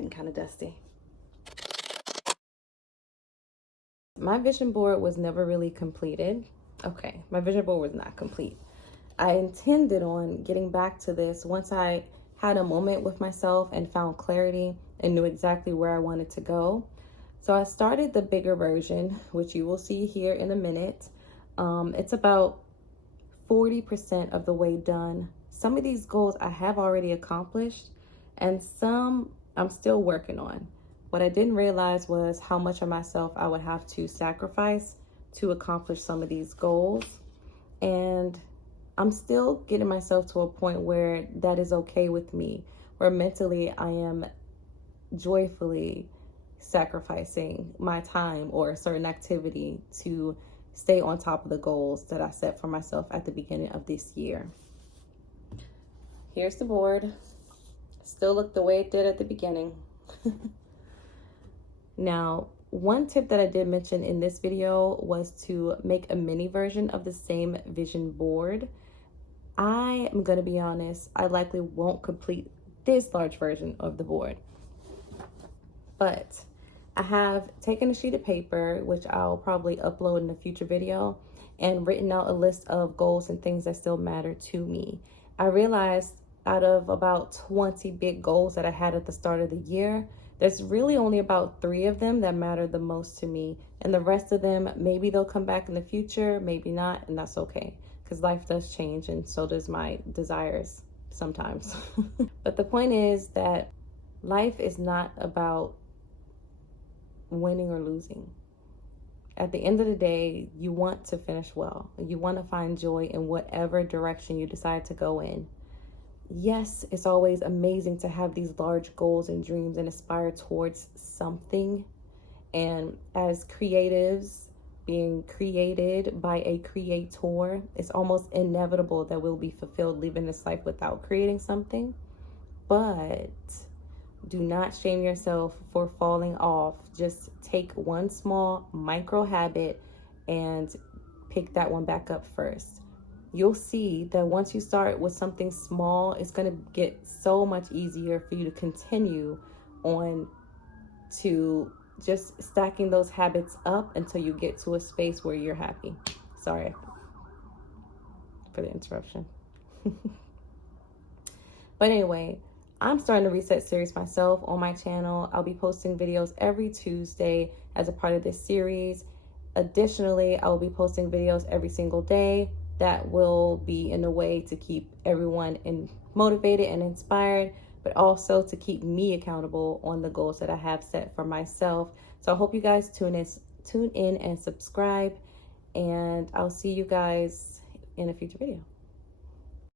getting kind of dusty. My vision board was never really completed. Okay, my vision board was not complete. I intended on getting back to this once I had a moment with myself and found clarity and knew exactly where I wanted to go. So I started the bigger version, which you will see here in a minute. It's about 40% of the way done. Some of these goals I have already accomplished, and some I'm still working on. What I didn't realize was how much of myself I would have to sacrifice to accomplish some of these goals. And I'm still getting myself to a point where that is okay with me, where mentally I am joyfully sacrificing my time or a certain activity to stay on top of the goals that I set for myself at the beginning of this year. Here's the board. Still look the way it did at the beginning. Now, one tip that I did mention in this video was to make a mini version of the same vision board. I am going to be honest, I likely won't complete this large version of the board. But I have taken a sheet of paper, which I'll probably upload in a future video, and written out a list of goals and things that still matter to me. I realized out of about 20 big goals that I had at the start of the year, there's really only about 3 of them that matter the most to me. And the rest of them, maybe they'll come back in the future, maybe not, and that's okay. Because life does change, and so does my desires sometimes. But the point is that life is not about winning or losing. At the end of the day, you want to finish well. You want to find joy in whatever direction you decide to go in. Yes, it's always amazing to have these large goals and dreams and aspire towards something. And as creatives, being created by a creator, it's almost inevitable that we'll be fulfilled living this life without creating something. But do not shame yourself for falling off. Just take one small micro habit and pick that one back up first. You'll see that once you start with something small, it's going to get so much easier for you to continue on to just stacking those habits up until you get to a space where you're happy. Sorry for the interruption. But anyway, I'm starting a reset series myself on my channel. I'll be posting videos every Tuesday as a part of this series. Additionally, I will be posting videos every single day that will be in a way to keep everyone motivated and inspired, but also to keep me accountable on the goals that I have set for myself. So I hope you guys tune in and subscribe, and I'll see you guys in a future video.